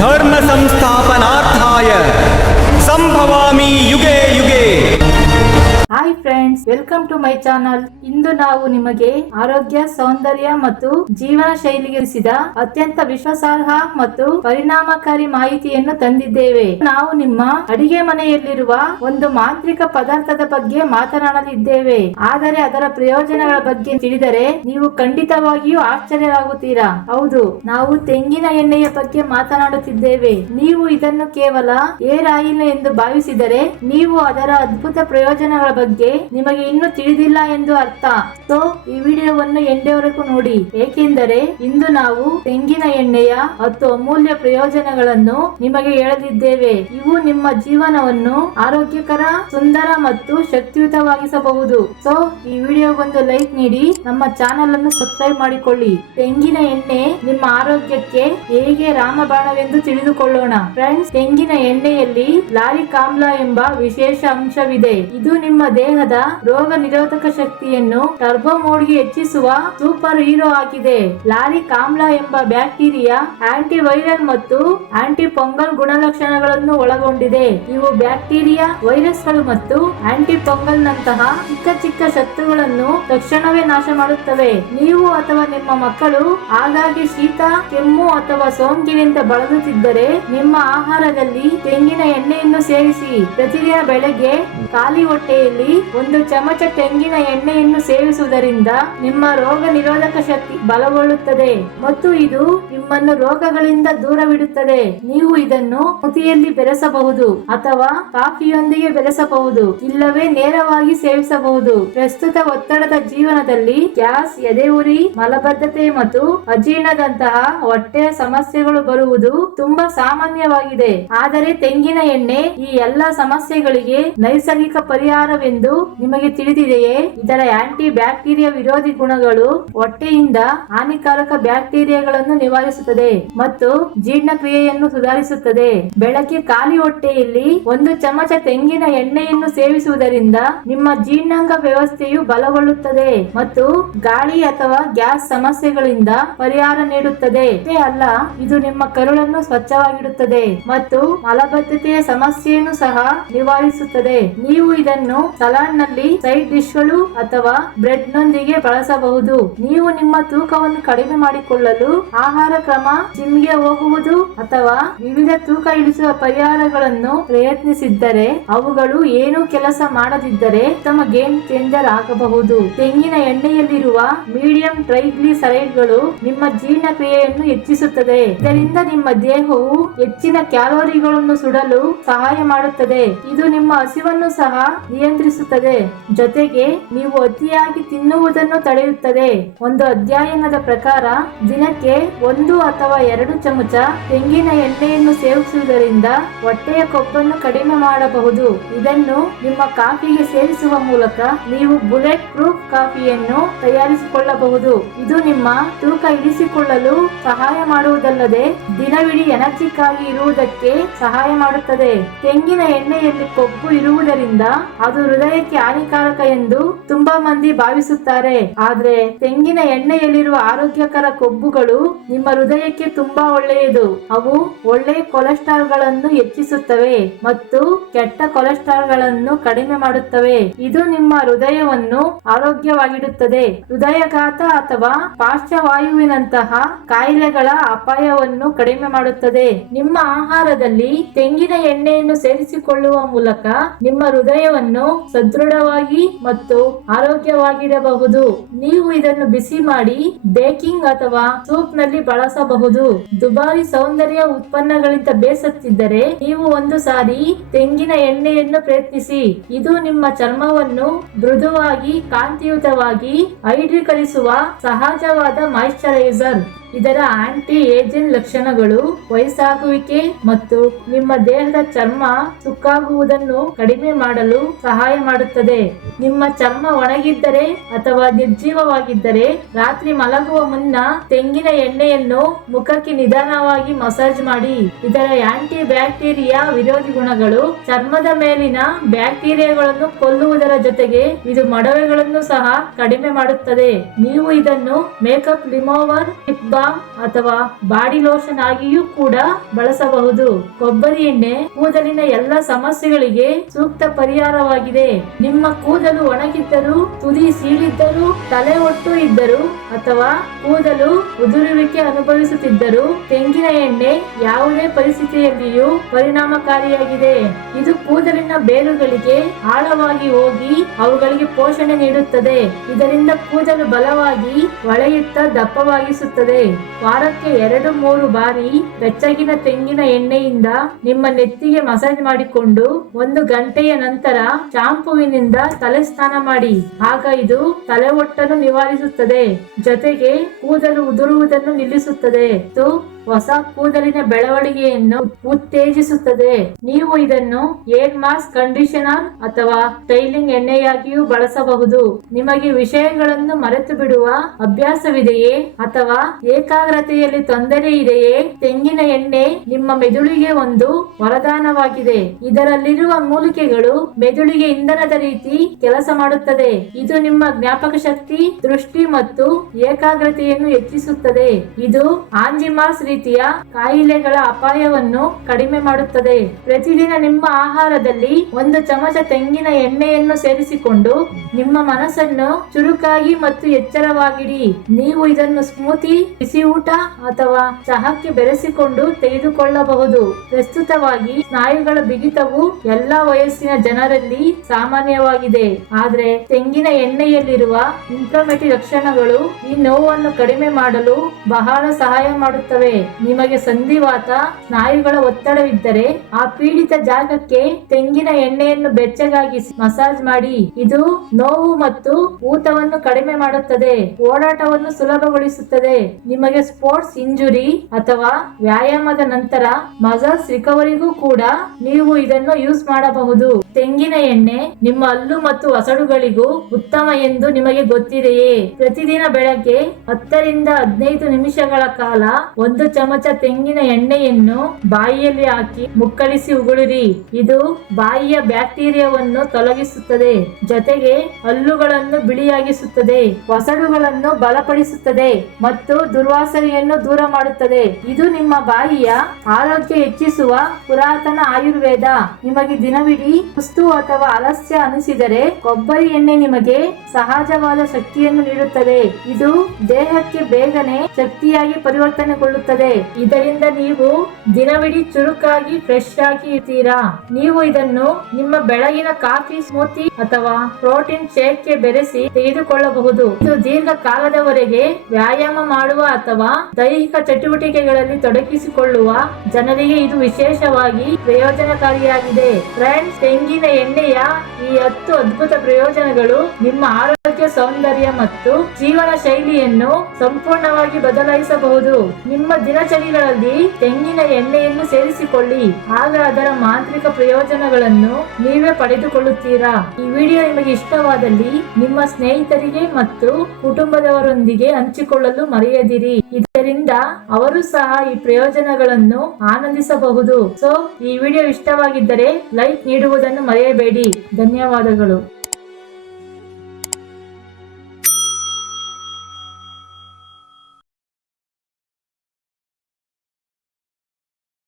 धर्म संस्थापनार्थाय संभवामि युगे युगे। Hi friends, welcome to my channel. ಇಂದು ನಾವು ನಿಮಗೆ ಆರೋಗ್ಯ, ಸೌಂದರ್ಯ ಮತ್ತು ಜೀವನ ಶೈಲಿಗೆ ಅತ್ಯಂತ ವಿಶ್ವಾಸಾರ್ಹ ಮತ್ತು ಪರಿಣಾಮಕಾರಿ ಮಾಹಿತಿಯನ್ನು ತಂದಿದ್ದೇವೆ. ನಾವು ನಿಮ್ಮ ಅಡಿಗೆ ಮನೆಯಲ್ಲಿರುವ ಒಂದು ಮಾಂತ್ರಿಕ ಪದಾರ್ಥದ ಬಗ್ಗೆ ಮಾತನಾಡಲಿದ್ದೇವೆ. ಆದರೆ ಅದರ ಪ್ರಯೋಜನಗಳ ಬಗ್ಗೆ ತಿಳಿದರೆ ನೀವು ಖಂಡಿತವಾಗಿಯೂ ಆಶ್ಚರ್ಯರಾಗುತ್ತೀರಾ. ಹೌದು, ನಾವು ತೆಂಗಿನ ಎಣ್ಣೆಯ ಬಗ್ಗೆ ಮಾತನಾಡುತ್ತಿದ್ದೇವೆ. ನೀವು ಇದನ್ನು ಕೇವಲ ಏರ್ ಆಯಿಲ್ ಎಂದು ಭಾವಿಸಿದರೆ ನೀವು ಅದರ ಅದ್ಭುತ ಪ್ರಯೋಜನಗಳ ಬಗ್ಗೆ ನಿಮಗೆ ಇನ್ನೂ ತಿಳಿದಿಲ್ಲ ಎಂದು ಅರ್ಥ. ಸೊ ಈ ವಿಡಿಯೋವನ್ನು ಎಂಡೆವರೆಗೂ ನೋಡಿ, ಏಕೆಂದರೆ ಇಂದು ನಾವು ತೆಂಗಿನ ಎಣ್ಣೆಯ 10 ಅಮೂಲ್ಯ ಪ್ರಯೋಜನಗಳನ್ನು ನಿಮಗೆ ಹೇಳಲಿದ್ದೇವೆ. ಇವು ನಿಮ್ಮ ಜೀವನವನ್ನು ಆರೋಗ್ಯಕರ, ಸುಂದರ ಮತ್ತು ಶಕ್ತಿಯುತವಾಗಿಸಬಹುದು. ಸೊ ಈ ವಿಡಿಯೋಗೊಂದು ಲೈಕ್ ನೀಡಿ ನಮ್ಮ ಚಾನೆಲ್ ಅನ್ನು ಸಬ್ಸ್ಕ್ರೈಬ್ ಮಾಡಿಕೊಳ್ಳಿ. ತೆಂಗಿನ ಎಣ್ಣೆ ನಿಮ್ಮ ಆರೋಗ್ಯಕ್ಕೆ ಹೇಗೆ ರಾಮಬಾಣವೆಂದು ತಿಳಿದುಕೊಳ್ಳೋಣ. ಫ್ರೆಂಡ್ಸ್, ತೆಂಗಿನ ಎಣ್ಣೆಯಲ್ಲಿ ಲಾರಿಕ್ ಆಮ್ಲ ಎಂಬ ವಿಶೇಷ ಅಂಶವಿದೆ. ಇದು ನಿಮ್ಮ ದೇಹದ ರೋಗ ನಿರೋಧಕ ಶಕ್ತಿಯನ್ನು ಟರ್ಬೋ ಮೋಡ್ಗೆ ಹೆಚ್ಚಿಸುವ ಸೂಪರ್ ಹೀರೋ ಆಗಿದೆ. ಲಾರಿಕ್ ಆಮ್ಲ ಎಂಬ ಬ್ಯಾಕ್ಟೀರಿಯಾ ಆಂಟಿವೈರಲ್ ಮತ್ತು ಆಂಟಿ ಫಂಗಲ್ ಗುಣಲಕ್ಷಣಗಳನ್ನು ಒಳಗೊಂಡಿದೆ. ಇವು ಬ್ಯಾಕ್ಟೀರಿಯಾ, ವೈರಸ್ಗಳು ಮತ್ತು ಆಂಟಿ ಫಂಗಲ್ ನಂತಹ ಚಿಕ್ಕ ಚಿಕ್ಕ ಶತ್ರುಗಳನ್ನು ತಕ್ಷಣವೇ ನಾಶ ಮಾಡುತ್ತವೆ. ನೀವು ಅಥವಾ ನಿಮ್ಮ ಮಕ್ಕಳು ಆಗಾಗ್ಗೆ ಶೀತ, ಕೆಮ್ಮು ಅಥವಾ ಸೋಂಕಿನಿಂದ ಬಳಲುತ್ತಿದ್ದರೆ ನಿಮ್ಮ ಆಹಾರದಲ್ಲಿ ತೆಂಗಿನ ಎಣ್ಣೆಯನ್ನು ಸೇರಿಸಿ. ಪ್ರತಿದಿನ ಬೆಳಗ್ಗೆ ಖಾಲಿ ಹೊಟ್ಟೆಯಲ್ಲಿ 1 ಚಮಚ ತೆಂಗಿನ ಎಣ್ಣೆಯನ್ನು ಸೇವಿಸುವುದರಿಂದ ನಿಮ್ಮ ರೋಗ ನಿರೋಧಕ ಶಕ್ತಿ ಬಲಗೊಳ್ಳುತ್ತದೆ ಮತ್ತು ಇದು ನಿಮ್ಮನ್ನು ರೋಗಗಳಿಂದ ದೂರವಿಡುತ್ತದೆ. ನೀವು ಇದನ್ನು ಮುತಿಯಲ್ಲಿ ಬೆರೆಸಬಹುದು ಅಥವಾ ಕಾಫಿಯೊಂದಿಗೆ ಬೆರೆಸಬಹುದು, ಇಲ್ಲವೇ ನೇರವಾಗಿ ಸೇವಿಸಬಹುದು. ಪ್ರಸ್ತುತ ಒತ್ತಡದ ಜೀವನದಲ್ಲಿ ಗ್ಯಾಸ್, ಎದೆಯುರಿ, ಮಲಬದ್ಧತೆ ಮತ್ತು ಅಜೀರ್ಣದಂತಹ ಹೊಟ್ಟೆಯ ಸಮಸ್ಯೆಗಳು ಬರುವುದು ತುಂಬಾ ಸಾಮಾನ್ಯವಾಗಿದೆ. ಆದರೆ ತೆಂಗಿನ ಎಣ್ಣೆ ಈ ಎಲ್ಲಾ ಸಮಸ್ಯೆಗಳಿಗೆ ನೈಸರ್ಗಿಕ ಪರಿಹಾರವೆಂದು ನಿಮಗೆ ತಿಳಿದಿದೆಯೇ? ಇದರ ಆಂಟಿ ಬ್ಯಾಕ್ಟೀರಿಯಾ ವಿರೋಧಿ ಗುಣಗಳು ಹೊಟ್ಟೆಯಿಂದ ಹಾನಿಕಾರಕ ಬ್ಯಾಕ್ಟೀರಿಯಾಗಳನ್ನು ನಿವಾರಿಸುತ್ತದೆ ಮತ್ತು ಜೀರ್ಣಕ್ರಿಯೆಯನ್ನು ಸುಧಾರಿಸುತ್ತದೆ. ಬೆಳಗ್ಗೆ ಖಾಲಿ ಹೊಟ್ಟೆಯಲ್ಲಿ 1 ಚಮಚ ತೆಂಗಿನ ಎಣ್ಣೆಯನ್ನು ಸೇವಿಸುವುದರಿಂದ ನಿಮ್ಮ ಜೀರ್ಣಾಂಗ ವ್ಯವಸ್ಥೆಯು ಬಲಗೊಳ್ಳುತ್ತದೆ ಮತ್ತು ಗಾಳಿ ಅಥವಾ ಗ್ಯಾಸ್ ಸಮಸ್ಯೆಗಳಿಂದ ಪರಿಹಾರ ನೀಡುತ್ತದೆ. ಅಷ್ಟೇ ಅಲ್ಲ, ಇದು ನಿಮ್ಮ ಕರುಳನ್ನು ಸ್ವಚ್ಛವಾಗಿಡುತ್ತದೆ ಮತ್ತು ಮಲಬದ್ಧತೆಯ ಸಮಸ್ಯೆಯನ್ನು ಸಹ ನಿವಾರಿಸುತ್ತದೆ. ನೀವು ಇದನ್ನು ಸಲಾಡ್ ನಲ್ಲಿ, ಸೈಡ್ ಡಿಶ್ ಗಳು ಅಥವಾ ಬ್ರೆಡ್ ನೊಂದಿಗೆ ಬಳಸಬಹುದು. ನೀವು ನಿಮ್ಮ ತೂಕವನ್ನು ಕಡಿಮೆ ಮಾಡಿಕೊಳ್ಳಲು ಆಹಾರ ಕ್ರಮ, ಜಿಮ್ಗೆ ಹೋಗುವುದು ಅಥವಾ ವಿವಿಧ ತೂಕ ಇಳಿಸುವ ಪರಿಹಾರಗಳನ್ನು ಪ್ರಯತ್ನಿಸಿದ್ದರೆ ಅವುಗಳು ಏನೂ ಕೆಲಸ ಮಾಡದಿದ್ದರೆ ಉತ್ತಮ ಗೇಮ್ ಚೇಂಜರ್ ಆಗಬಹುದು. ತೆಂಗಿನ ಎಣ್ಣೆಯಲ್ಲಿರುವ ಮೀಡಿಯಂ ಟ್ರೈಗ್ಲಿಸರೈಡ್ಗಳು ನಿಮ್ಮ ಜೀರ್ಣಕ್ರಿಯೆಯನ್ನು ಹೆಚ್ಚಿಸುತ್ತದೆ. ಇದರಿಂದ ನಿಮ್ಮ ದೇಹವು ಹೆಚ್ಚಿನ ಕ್ಯಾಲೋರಿಗಳನ್ನು ಸುಡಲು ಸಹಾಯ ಮಾಡುತ್ತದೆ. ಇದು ನಿಮ್ಮ ಹಸಿವನ್ನು ಸಹ ನಿಯಂತ್ರಿಸುತ್ತದೆ. ಜೊತೆಗೆ ನೀವು ಅತಿಯಾಗಿ ತಿನ್ನುವುದನ್ನು ತಡೆಯುತ್ತದೆ. ಒಂದು ಅಧ್ಯಯನದ ಪ್ರಕಾರ ದಿನಕ್ಕೆ 1 ಅಥವಾ 2 ಚಮಚ ತೆಂಗಿನ ಎಣ್ಣೆಯನ್ನು ಸೇವಿಸುವುದರಿಂದ ಹೊಟ್ಟೆಯ ಕೊಬ್ಬನ್ನು ಕಡಿಮೆ ಮಾಡಬಹುದು. ಇದನ್ನು ನಿಮ್ಮ ಕಾಫಿಗೆ ಸೇರಿಸುವ ಮೂಲಕ ನೀವು ಬುಲೆಟ್ ಪ್ರೂಫ್ ಕಾಫಿಯನ್ನು ತಯಾರಿಸಿಕೊಳ್ಳಬಹುದು. ಇದು ನಿಮ್ಮ ತೂಕ ಇಳಿಸಿಕೊಳ್ಳಲು ಸಹಾಯ ಮಾಡುವುದಲ್ಲದೆ ದಿನವಿಡೀ ಎನರ್ಜಿಕ್ ಆಗಿ ಇರುವುದಕ್ಕೆ ಸಹಾಯ ಮಾಡುತ್ತದೆ. ತೆಂಗಿನ ಎಣ್ಣೆಯಲ್ಲಿ ಕೊಬ್ಬು ಇರುವುದರಿಂದ ಅದು ಹೃದಯಕ್ಕೆ ಹಾನಿಕಾರಕ ಎಂದು ತುಂಬಾ ಮಂದಿ ಭಾವಿಸುತ್ತಾರೆ. ಆದ್ರೆ ತೆಂಗಿನ ಎಣ್ಣೆಯಲ್ಲಿರುವ ಆರೋಗ್ಯಕರ ಕೊಬ್ಬುಗಳು ನಿಮ್ಮ ಹೃದಯಕ್ಕೆ ತುಂಬಾ ಒಳ್ಳೆಯದು. ಅವು ಒಳ್ಳೆಯ ಕೊಲೆಸ್ಟ್ರಾಲ್ ಗಳನ್ನು ಹೆಚ್ಚಿಸುತ್ತವೆ ಮತ್ತು ಕೆಟ್ಟ ಕೊಲೆಸ್ಟ್ರಾಲ್ ಗಳನ್ನು ಕಡಿಮೆ ಮಾಡುತ್ತವೆ. ಇದು ನಿಮ್ಮ ಹೃದಯವನ್ನು ಆರೋಗ್ಯವಾಗಿಡುತ್ತದೆ. ಹೃದಯಘಾತ ಅಥವಾ ಪಾರ್ಶ್ವವಾಯುವಿನಂತಹ ಕಾಯಿಲೆಗಳ ಅಪಾಯವನ್ನು ಕಡಿಮೆ ಮಾಡುತ್ತದೆ. ನಿಮ್ಮ ಆಹಾರದಲ್ಲಿ ತೆಂಗಿನ ಎಣ್ಣೆಯನ್ನು ಸೇರಿಸಿಕೊಳ್ಳುವ ಮೂಲಕ ನಿಮ್ಮ ಹೃದಯವನ್ನು ಸದೃಢವಾಗಿ ಮತ್ತು ಆರೋಗ್ಯವಾಗಿಡಬಹುದು. ನೀವು ಇದನ್ನು ಬಿಸಿ ಮಾಡಿ ಬೇಕಿಂಗ್ ಅಥವಾ ಸೂಪ್ ನಲ್ಲಿ ಬಳಸಬಹುದು. ದುಬಾರಿ ಸೌಂದರ್ಯ ಉತ್ಪನ್ನಗಳಿಂದ ಬೇಸತ್ತಿದ್ದರೆ ನೀವು ಒಂದು ಸಾರಿ ತೆಂಗಿನ ಎಣ್ಣೆಯನ್ನು ಪ್ರಯತ್ನಿಸಿ. ಇದು ನಿಮ್ಮ ಚರ್ಮವನ್ನು ಮೃದುವಾಗಿ, ಕಾಂತಿಯುತವಾಗಿ ಹೈಡ್ರೀಕರಿಸುವ ಸಹಜವಾದ ಮಾಯಿಶ್ಚರೈಸರ್. ಇದರ ಆಂಟಿ ಏಜೆಂಟ್ ಲಕ್ಷಣಗಳು ವಯಸ್ಸಾಗುವಿಕೆ ಮತ್ತು ನಿಮ್ಮ ದೇಹದ ಚರ್ಮ ಸುಕ್ಕಾಗುವುದನ್ನು ಕಡಿಮೆ ಮಾಡಲು ಸಹಾಯ ಮಾಡುತ್ತದೆ. ನಿಮ್ಮ ಚರ್ಮ ಒಣಗಿದ್ದರೆ ಅಥವಾ ನಿರ್ಜೀವವಾಗಿದ್ದರೆ ರಾತ್ರಿ ಮಲಗುವ ಮುನ್ನ ತೆಂಗಿನ ಎಣ್ಣೆಯನ್ನು ಮುಖಕ್ಕೆ ನಿಧಾನವಾಗಿ ಮಸಾಜ್ ಮಾಡಿ. ಇದರ ಆಂಟಿ ಬ್ಯಾಕ್ಟೀರಿಯಾ ವಿರೋಧಿ ಗುಣಗಳು ಚರ್ಮದ ಮೇಲಿನ ಬ್ಯಾಕ್ಟೀರಿಯಾಗಳನ್ನು ಕೊಲ್ಲುವುದರ ಜೊತೆಗೆ ಇದು ಮೊಡವೆಗಳನ್ನು ಸಹ ಕಡಿಮೆ ಮಾಡುತ್ತದೆ. ನೀವು ಇದನ್ನು ಮೇಕಪ್ ರಿಮೂವರ್, ಲಿಪ್ ಬಾಮ್ ಅಥವಾ ಬಾಡಿ ಲೋಷನ್ ಆಗಿಯೂ ಕೂಡ ಬಳಸಬಹುದು. ಕೊಬ್ಬರಿ ಎಣ್ಣೆ ಕೂದಲಿನ ಎಲ್ಲ ಸಮಸ್ಯೆಗಳಿಗೆ ಸೂಕ್ತ ಪರಿಹಾರವಾಗಿದೆ. ನಿಮ್ಮ ಕೂದಲು ಒಣಗಿದ್ದರೂ, ತುದಿ ಸೀಳಿದ್ದರೂ, ತಲೆ ಒಟ್ಟು ಇದ್ದರೂ ಅಥವಾ ಕೂದಲು ಉದುರುವಿಕೆ ಅನುಭವಿಸುತ್ತಿದ್ದರೂ ತೆಂಗಿನ ಎಣ್ಣೆ ಯಾವುದೇ ಪರಿಸ್ಥಿತಿಯಲ್ಲಿಯೂ ಪರಿಣಾಮಕಾರಿಯಾಗಿದೆ. ಇದು ಕೂದಲಿನ ಬೇರುಗಳಿಗೆ ಆಳವಾಗಿ ಹೋಗಿ ಅವುಗಳಿಗೆ ಪೋಷಣೆ ನೀಡುತ್ತದೆ. ಇದರಿಂದ ಕೂದಲು ಬಲವಾಗಿ ಹೊಳೆಯುತ್ತಾ ದಪ್ಪವಾಗಿಸುತ್ತದೆ. ವಾರಕ್ಕೆ 2-3 ಬಾರಿ ಬೆಚ್ಚಗಿನ ತೆಂಗಿನ ಎಣ್ಣೆಯಿಂದ ನಿಮ್ಮ ನೆತ್ತಿಗೆ ಮಸಾಜ್ ಮಾಡಿಕೊಂಡು 1 ಗಂಟೆಯ ನಂತರ ಶಾಂಪೂವಿನಿಂದ ತಲೆ ಸ್ನಾನ ಮಾಡಿ. ಆಗ ಇದು ತಲೆ ಒಟ್ಟನ್ನು ನಿವಾರಿಸುತ್ತದೆ, ಜೊತೆಗೆ ಕೂದಲು ಉದುರುವುದನ್ನು ನಿಲ್ಲಿಸುತ್ತದೆ ಮತ್ತು ಹೊಸ ಕೂದಲಿನ ಬೆಳವಣಿಗೆಯನ್ನು ಉತ್ತೇಜಿಸುತ್ತದೆ. ನೀವು ಇದನ್ನು ಏರ್ ಮಾಸ್ಕ್, ಕಂಡೀಷನರ್ ಅಥವಾ ಸ್ಟೈಲಿಂಗ್ ಎಣ್ಣೆಯಾಗಿಯೂ ಬಳಸಬಹುದು. ನಿಮಗೆ ವಿಷಯಗಳನ್ನು ಮರೆತು ಬಿಡುವ ಅಭ್ಯಾಸವಿದೆಯೇ ಅಥವಾ ಏಕಾಗ್ರತೆಯಲ್ಲಿ ತೊಂದರೆ ಇದೆಯೇ? ತೆಂಗಿನ ಎಣ್ಣೆ ನಿಮ್ಮ ಮೆದುಳಿಗೆ ಒಂದು ವರದಾನವಾಗಿದೆ. ಇದರಲ್ಲಿರುವ ಮೂಲಿಕೆಗಳು ಮೆದುಳಿಗೆ ಇಂಧನದ ರೀತಿ ಕೆಲಸ ಮಾಡುತ್ತದೆ. ಇದು ನಿಮ್ಮ ಜ್ಞಾಪಕ ಶಕ್ತಿ, ದೃಷ್ಟಿ ಮತ್ತು ಏಕಾಗ್ರತೆಯನ್ನು ಹೆಚ್ಚಿಸುತ್ತದೆ. ಇದು ಆಲ್ಝೀಮರ್ಸ್ ರೀತಿಯ ಕಾಯಿಲೆಗಳ ಅಪಾಯವನ್ನು ಕಡಿಮೆ ಮಾಡುತ್ತದೆ. ಪ್ರತಿದಿನ ನಿಮ್ಮ ಆಹಾರದಲ್ಲಿ 1 ಚಮಚ ತೆಂಗಿನ ಎಣ್ಣೆಯನ್ನು ಸೇರಿಸಿಕೊಂಡು ನಿಮ್ಮ ಮನಸ್ಸನ್ನು ಚುರುಕಾಗಿ ಮತ್ತು ಎಚ್ಚರವಾಗಿಡಿ. ನೀವು ಇದನ್ನು ಸ್ಮೂತಿ, ಬಿಸಿ ಊಟ ಅಥವಾ ಚಹಾಕ್ಕೆ ಬೆರೆಸಿಕೊಂಡು ತೆಗೆದುಕೊಳ್ಳಬಹುದು. ಪ್ರಸ್ತುತವಾಗಿ ಸ್ನಾಯುಗಳ ಬಿಗಿತವು ಎಲ್ಲಾ ವಯಸ್ಸಿನ ಜನರಲ್ಲಿ ಸಾಮಾನ್ಯವಾಗಿದೆ, ಆದರೆ ತೆಂಗಿನ ಎಣ್ಣೆಯಲ್ಲಿರುವ ಇಂಫ್ಲಮೇಟರಿ ಲಕ್ಷಣಗಳು ಈ ನೋವನ್ನು ಕಡಿಮೆ ಮಾಡಲು ಬಹಳ ಸಹಾಯ ಮಾಡುತ್ತವೆ. ನಿಮಗೆ ಸಂಧಿವಾತ, ಸ್ನಾಯುಗಳ ಒತ್ತಡವಿದ್ದರೆ ಆ ಪೀಡಿತ ಜಾಗಕ್ಕೆ ತೆಂಗಿನ ಎಣ್ಣೆಯನ್ನು ಬೆಚ್ಚಗಾಗಿಸಿ ಮಸಾಜ್ ಮಾಡಿ. ಇದು ನೋವು ಮತ್ತು ಊತವನ್ನು ಕಡಿಮೆ ಮಾಡುತ್ತದೆ, ಓಡಾಟವನ್ನು ಸುಲಭಗೊಳಿಸುತ್ತದೆ. ನಿಮಗೆ ಸ್ಪೋರ್ಟ್ಸ್ ಇಂಜುರಿ ಅಥವಾ ವ್ಯಾಯಾಮದ ನಂತರ ಮಸಲ್ಸ್ ರಿಕವರಿಗೂ ಕೂಡ ನೀವು ಇದನ್ನು ಯೂಸ್ ಮಾಡಬಹುದು. ತೆಂಗಿನ ಎಣ್ಣೆ ನಿಮ್ಮ ಹಲ್ಲು ಮತ್ತು ಒಸಡುಗಳಿಗೂ ಉತ್ತಮ ಎಂದು ನಿಮಗೆ ಗೊತ್ತಿದೆಯೇ? ಪ್ರತಿದಿನ ಬೆಳಗ್ಗೆ 10 ರಿಂದ 15 ನಿಮಿಷಗಳ ಕಾಲ 1 ಚಮಚ ತೆಂಗಿನ ಎಣ್ಣೆಯನ್ನು ಬಾಯಿಯಲ್ಲಿ ಹಾಕಿ ಮುಕ್ಕಳಿಸಿ ಉಗುಳಿರಿ. ಇದು ಬಾಯಿಯ ಬ್ಯಾಕ್ಟೀರಿಯಾವನ್ನು ತೊಲಗಿಸುತ್ತದೆ, ಜೊತೆಗೆ ಹಲ್ಲುಗಳನ್ನು ಬಿಳಿಯಾಗಿಸುತ್ತದೆ, ಒಸಡುಗಳನ್ನು ಬಲಪಡಿಸುತ್ತದೆ ಮತ್ತು ದುರ್ವಾಸನೆಯನ್ನು ದೂರ ಮಾಡುತ್ತದೆ. ಇದು ನಿಮ್ಮ ಬಾಯಿಯ ಆರೋಗ್ಯ ಹೆಚ್ಚಿಸುವ ಪುರಾತನ ಆಯುರ್ವೇದ. ನಿಮಗೆ ದಿನವಿಡೀ ಸುಸ್ತು ಅಥವಾ ಆಲಸ್ಯ ಅನಿಸಿದರೆ ಕೊಬ್ಬರಿ ಎಣ್ಣೆ ನಿಮಗೆ ಸಹಜವಾದ ಶಕ್ತಿಯನ್ನು ನೀಡುತ್ತದೆ. ಇದು ದೇಹಕ್ಕೆ ಬೇಗನೆ ಶಕ್ತಿಯಾಗಿ ಪರಿವರ್ತನೆಗೊಳ್ಳುತ್ತದೆ. ಇದರಿಂದ ನೀವು ದಿನವಿಡೀ ಚುರುಕಾಗಿ ಫ್ರೆಶ್ ಆಗಿ ಇರ್ತೀರಾ. ನೀವು ಇದನ್ನು ನಿಮ್ಮ ಬೆಳಗಿನ ಕಾಫಿ, ಸ್ಮೂತಿ ಅಥವಾ ಪ್ರೋಟೀನ್ ಶೇಕ್ಗೆ ಬೆರೆಸಿ ತೆಗೆದುಕೊಳ್ಳಬಹುದು. ಇದು ದೀರ್ಘಕಾಲದವರೆಗೆ ವ್ಯಾಯಾಮ ಮಾಡುವ ಅಥವಾ ದೈಹಿಕ ಚಟುವಟಿಕೆಗಳಲ್ಲಿ ತೊಡಗಿಸಿಕೊಳ್ಳುವ ಜನರಿಗೆ ಇದು ವಿಶೇಷವಾಗಿ ಪ್ರಯೋಜನಕಾರಿಯಾಗಿದೆ. ಫ್ರೆಂಡ್ಸ್, ತೆಂಗಿನ ಎಣ್ಣೆಯ ಈ 10 ಅದ್ಭುತ ಪ್ರಯೋಜನಗಳು ನಿಮ್ಮ ಆರೋಗ್ಯ, ಸೌಂದರ್ಯ ಮತ್ತು ಜೀವನ ಶೈಲಿಯನ್ನು ಸಂಪೂರ್ಣವಾಗಿ ಬದಲಾಯಿಸಬಹುದು. ನಿಮ್ಮ ದಿನಚರಿಗಳಲ್ಲಿ ತೆಂಗಿನ ಎಣ್ಣೆಯನ್ನು ಸೇರಿಸಿಕೊಳ್ಳಿ, ಆಗ ಅದರ ಮಾಂತ್ರಿಕ ಪ್ರಯೋಜನಗಳನ್ನು ನೀವೇ ಪಡೆದುಕೊಳ್ಳುತ್ತೀರಾ. ಈ ವಿಡಿಯೋ ನಿಮಗೆ ಇಷ್ಟವಾದಲ್ಲಿ ನಿಮ್ಮ ಸ್ನೇಹಿತರಿಗೆ ಮತ್ತು ಕುಟುಂಬದವರೊಂದಿಗೆ ಹಂಚಿಕೊಳ್ಳಲು ಮರೆಯದಿರಿ. ಇದರಿಂದ ಅವರು ಸಹ ಈ ಪ್ರಯೋಜನಗಳನ್ನು ಆನಂದಿಸಬಹುದು. ಸೊ ಈ ವಿಡಿಯೋ ಇಷ್ಟವಾಗಿದ್ದರೆ ಲೈಕ್ ನೀಡುವುದನ್ನು ಮರೆಯಬೇಡಿ. ಧನ್ಯವಾದಗಳು.